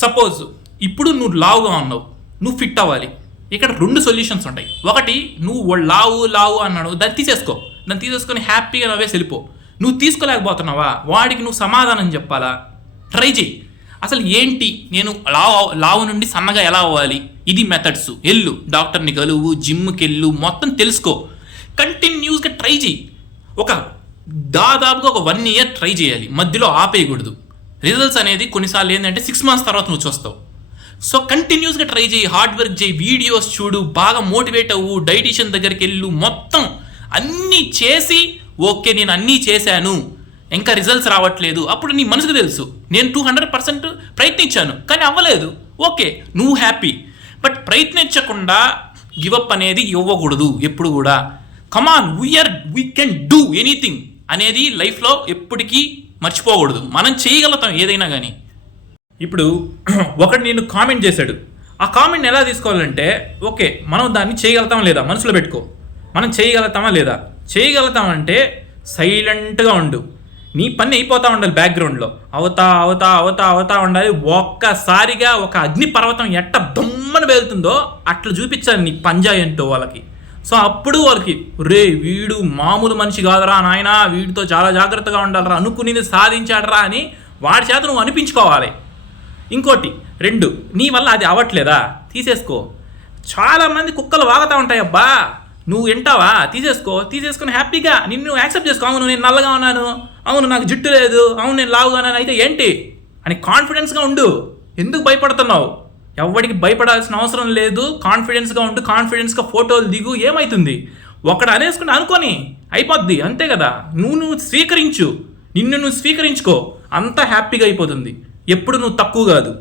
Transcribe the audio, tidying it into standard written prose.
Suppose ఇప్పుడు నువ్వు లావుగా ఉన్నావు, నువ్వు ఫిట్ అవ్వాలి. ఇక్కడ 2 సొల్యూషన్స్ ఉంటాయి. ఒకటి, నువ్వు లావు అన్నాడు, దాన్ని తీసేసుకొని హ్యాపీగా నవ్వేసి వెళ్ళిపో. నువ్వు తీసుకోలేకపోతున్నావా, వాడికి నువ్వు సమాధానం చెప్పాలా? ట్రై చేయి. అసలు ఏంటి, నేను లావు నుండి సన్నగా ఎలా అవ్వాలి, ఇది మెథడ్స్. వెళ్ళు, డాక్టర్ని కలువు, జిమ్కి వెళ్ళు, మొత్తం తెలుసుకో. కంటిన్యూస్గా ట్రై చేయి. దాదాపుగా 1 year ట్రై చేయాలి, మధ్యలో ఆపేయకూడదు. రిజల్ట్స్ అనేది కొన్నిసార్లు ఏంటంటే 6 months తర్వాత నువ్వు చూస్తావు. సో కంటిన్యూస్గా ట్రై చేయి, హార్డ్ వర్క్ చేయి, వీడియోస్ చూడు, బాగా మోటివేట్ అవ్వు, డైటీషియన్ దగ్గరికి వెళ్ళు, మొత్తం అన్నీ చేసి ఓకే నేను అన్నీ చేశాను ఇంకా రిజల్ట్స్ రావట్లేదు, అప్పుడు నీ మనసుకు తెలుసు నేను 200% ప్రయత్నించాను కానీ అవ్వలేదు, ఓకే నువ్వు హ్యాపీ. బట్ ప్రయత్నించకుండా గివప్ అనేది ఇవ్వకూడదు ఎప్పుడు కూడా. కమాన్, వీ కెన్ డూ ఎనీథింగ్ అనేది లైఫ్లో ఎప్పటికీ మర్చిపోకూడదు. మనం చేయగలుగుతాం ఏదైనా కానీ. ఇప్పుడు ఒకటి నేను కామెంట్ చేశాడు, ఆ కామెంట్ని ఎలా తీసుకోవాలంటే ఓకే మనం దాన్ని చేయగలుగుతామా లేదా మనసులో పెట్టుకో. మనం చేయగలుగుతామా లేదా, చేయగలుగుతామంటే సైలెంట్గా ఉండు, నీ పని అయిపోతూ ఉండాలి, బ్యాక్గ్రౌండ్లో అవుతా ఉండాలి. ఒక్కసారిగా ఒక అగ్ని పర్వతం ఎట్ట దమ్మని వెళ్తుందో అట్లా చూపించాలి నీ పంజా ఏంటో వాళ్ళకి. సో అప్పుడు వాళ్ళకి వీడు మామూలు మనిషి కాదురా నాయనా, వీడితో చాలా జాగ్రత్తగా ఉండాలరా, అనుకునేది సాధించాడరా అని వాడి చేత నువ్వు అనిపించుకోవాలి. ఇంకోటి 2, నీ వల్ల అది అవ్వట్లేదా, తీసేసుకో. చాలామంది కుక్కలు వాగుతూ ఉంటాయి, అబ్బా నువ్వు వింటావా, తీసేసుకొని హ్యాపీగా నిన్ను యాక్సెప్ట్ చేసుకో. అవును నేను నల్లగా ఉన్నాను, అవును నాకు జుట్టు లేదు, అవును నేను లావుగా ఉన్నాను, అయితే ఏంటి అని కాన్ఫిడెన్స్గా ఉండు. ఎందుకు భయపడుతున్నావు, ఎవరికి భయపడాల్సిన అవసరం లేదు. కాన్ఫిడెన్స్గా ఉండు, కాన్ఫిడెన్స్గా ఫోటోలు దిగు, ఏమవుతుంది ఒకడు అనేసుకుని అనుకొని అయిపోద్ది, అంతే కదా. నువ్వు స్వీకరించు, నిన్ను నువ్వు స్వీకరించుకో, అంతా హ్యాపీగా అయిపోతుంది. ఎప్పుడు నువ్వు తక్కువ కాదు.